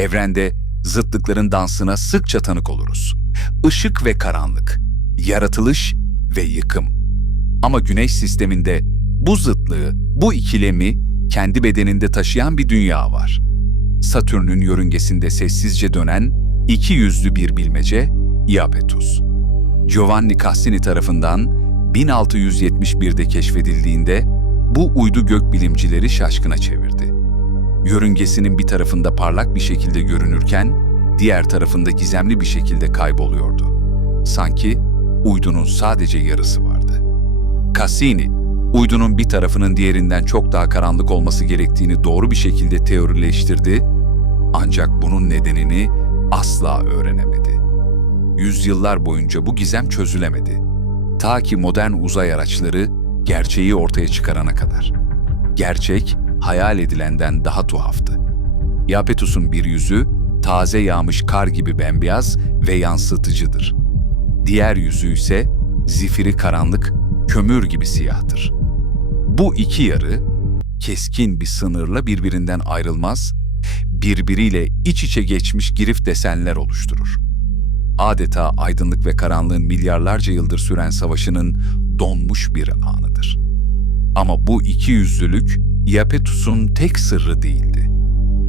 Evrende zıtlıkların dansına sıkça tanık oluruz. Işık ve karanlık, yaratılış ve yıkım. Ama Güneş sisteminde bu zıtlığı, bu ikilemi kendi bedeninde taşıyan bir dünya var. Satürn'ün yörüngesinde sessizce dönen iki yüzlü bir bilmece Iapetus. Giovanni Cassini tarafından 1671'de keşfedildiğinde bu uydu gökbilimcileri şaşkına çevirdi. Yörüngesinin bir tarafında parlak bir şekilde görünürken diğer tarafında gizemli bir şekilde kayboluyordu. Sanki uydunun sadece yarısı vardı. Cassini, uydunun bir tarafının diğerinden çok daha karanlık olması gerektiğini doğru bir şekilde teorileştirdi ancak bunun nedenini asla öğrenemedi. Yüzyıllar boyunca bu gizem çözülemedi. Ta ki modern uzay araçları gerçeği ortaya çıkarana kadar. Gerçek, hayal edilenden daha tuhaftı. Iapetus'un bir yüzü, taze yağmış kar gibi bembeyaz ve yansıtıcıdır. Diğer yüzü ise zifiri karanlık, kömür gibi siyahtır. Bu iki yarı, keskin bir sınırla birbirinden ayrılmaz, birbiriyle iç içe geçmiş girif desenler oluşturur. Adeta aydınlık ve karanlığın milyarlarca yıldır süren savaşının donmuş bir anıdır. Ama bu iki yüzlülük Iapetus'un tek sırrı değildi.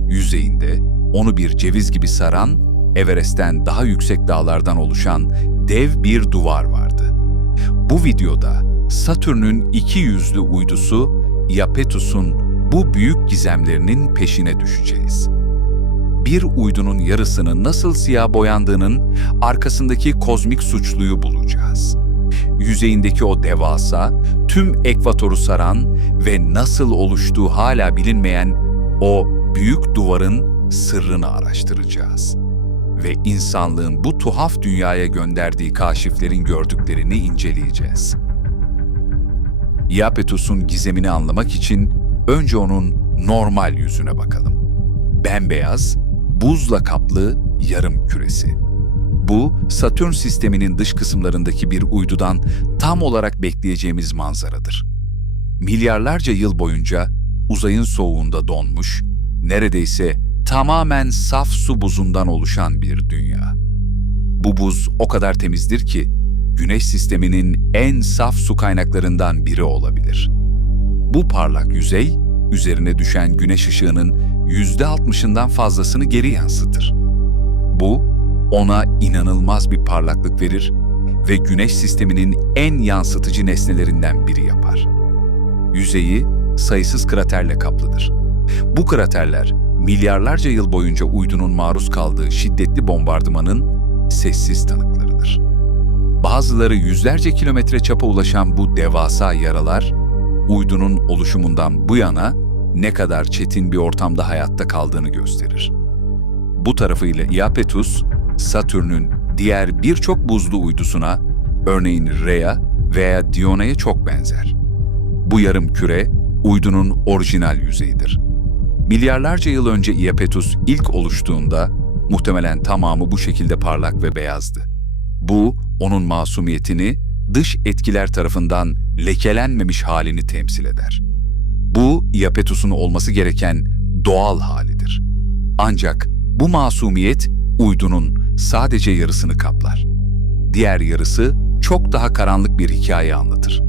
Yüzeyinde onu bir ceviz gibi saran, Everest'ten daha yüksek dağlardan oluşan dev bir duvar vardı. Bu videoda Satürn'ün iki yüzlü uydusu Iapetus'un bu büyük gizemlerinin peşine düşeceğiz. Bir uydunun yarısının nasıl siyah boyandığının arkasındaki kozmik suçluyu bulacağız. Yüzeyindeki o devasa, tüm ekvatoru saran ve nasıl oluştuğu hala bilinmeyen o büyük duvarın sırrını araştıracağız. Ve insanlığın bu tuhaf dünyaya gönderdiği kaşiflerin gördüklerini inceleyeceğiz. Iapetus'un gizemini anlamak için önce onun normal yüzüne bakalım. Bembeyaz, buzla kaplı yarım küresi. Bu, Satürn sisteminin dış kısımlarındaki bir uydudan tam olarak bekleyeceğimiz manzaradır. Milyarlarca yıl boyunca uzayın soğuğunda donmuş, neredeyse tamamen saf su buzundan oluşan bir dünya. Bu buz o kadar temizdir ki, Güneş sisteminin en saf su kaynaklarından biri olabilir. Bu parlak yüzey, üzerine düşen güneş ışığının yüzde altmışından fazlasını geri yansıtır. Bu, ona inanılmaz bir parlaklık verir ve güneş sisteminin en yansıtıcı nesnelerinden biri yapar. Yüzeyi sayısız kraterle kaplıdır. Bu kraterler, milyarlarca yıl boyunca uydunun maruz kaldığı şiddetli bombardımanın sessiz tanıklarıdır. Bazıları yüzlerce kilometre çapa ulaşan bu devasa yaralar, uydunun oluşumundan bu yana ne kadar çetin bir ortamda hayatta kaldığını gösterir. Bu tarafıyla Iapetus, Satürn'ün diğer birçok buzlu uydusuna, örneğin Rhea veya Diona'ya çok benzer. Bu yarım küre, uydunun orijinal yüzeyidir. Milyarlarca yıl önce Iapetus ilk oluştuğunda, muhtemelen tamamı bu şekilde parlak ve beyazdı. Bu, onun masumiyetini, dış etkiler tarafından lekelenmemiş halini temsil eder. Bu, Iapetus'un olması gereken doğal halidir. Ancak bu masumiyet, uydunun sadece yarısını kaplar. Diğer yarısı çok daha karanlık bir hikaye anlatır.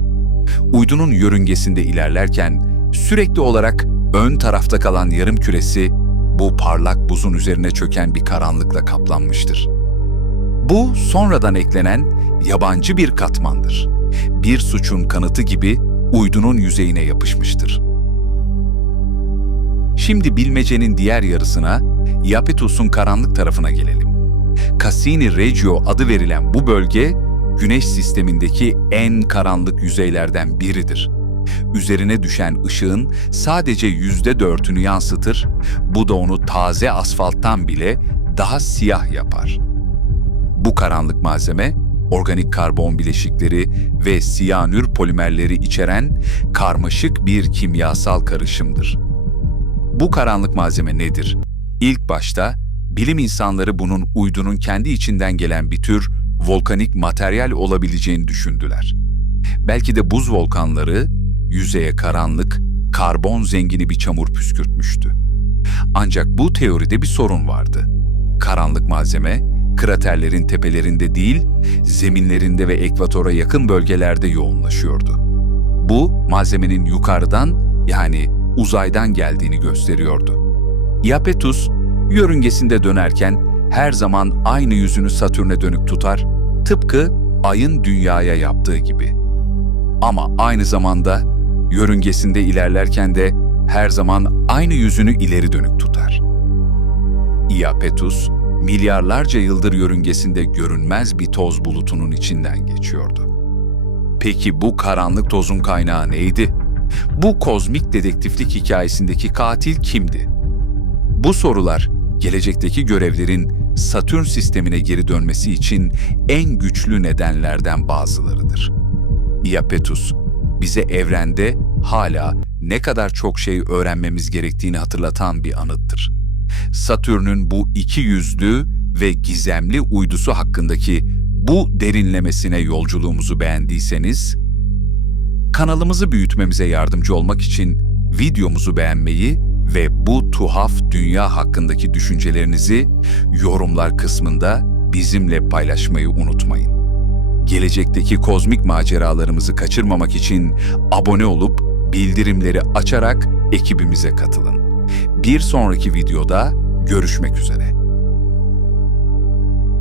Uydunun yörüngesinde ilerlerken sürekli olarak ön tarafta kalan yarım küresi bu parlak buzun üzerine çöken bir karanlıkla kaplanmıştır. Bu sonradan eklenen yabancı bir katmandır. Bir suçun kanıtı gibi uydunun yüzeyine yapışmıştır. Şimdi bilmecenin diğer yarısına, Iapetus'un karanlık tarafına gelelim. Cassini Regio adı verilen bu bölge, Güneş sistemindeki en karanlık yüzeylerden biridir. Üzerine düşen ışığın sadece yüzde dörtünü yansıtır, bu da onu taze asfalttan bile daha siyah yapar. Bu karanlık malzeme, organik karbon bileşikleri ve siyanür polimerleri içeren karmaşık bir kimyasal karışımdır. Bu karanlık malzeme nedir? İlk başta bilim insanları bunun uydunun kendi içinden gelen bir tür volkanik materyal olabileceğini düşündüler. Belki de buz volkanları yüzeye karanlık, karbon zengini bir çamur püskürtmüştü. Ancak bu teoride bir sorun vardı. Karanlık malzeme, kraterlerin tepelerinde değil, zeminlerinde ve ekvatora yakın bölgelerde yoğunlaşıyordu. Bu, malzemenin yukarıdan yani uzaydan geldiğini gösteriyordu. Iapetus, yörüngesinde dönerken her zaman aynı yüzünü Satürn'e dönük tutar, tıpkı Ay'ın Dünya'ya yaptığı gibi. Ama aynı zamanda yörüngesinde ilerlerken de her zaman aynı yüzünü ileri dönük tutar. Iapetus, milyarlarca yıldır yörüngesinde görünmez bir toz bulutunun içinden geçiyordu. Peki bu karanlık tozun kaynağı neydi? Bu kozmik dedektiflik hikayesindeki katil kimdi? Bu sorular gelecekteki görevlerin Satürn sistemine geri dönmesi için en güçlü nedenlerden bazılarıdır. Iapetus, bize evrende hala ne kadar çok şey öğrenmemiz gerektiğini hatırlatan bir anıttır. Satürn'ün bu iki yüzlü ve gizemli uydusu hakkındaki bu derinlemesine yolculuğumuzu beğendiyseniz, kanalımızı büyütmemize yardımcı olmak için videomuzu beğenmeyi ve bu tuhaf dünya hakkındaki düşüncelerinizi yorumlar kısmında bizimle paylaşmayı unutmayın. Gelecekteki kozmik maceralarımızı kaçırmamak için abone olup bildirimleri açarak ekibimize katılın. Bir sonraki videoda görüşmek üzere.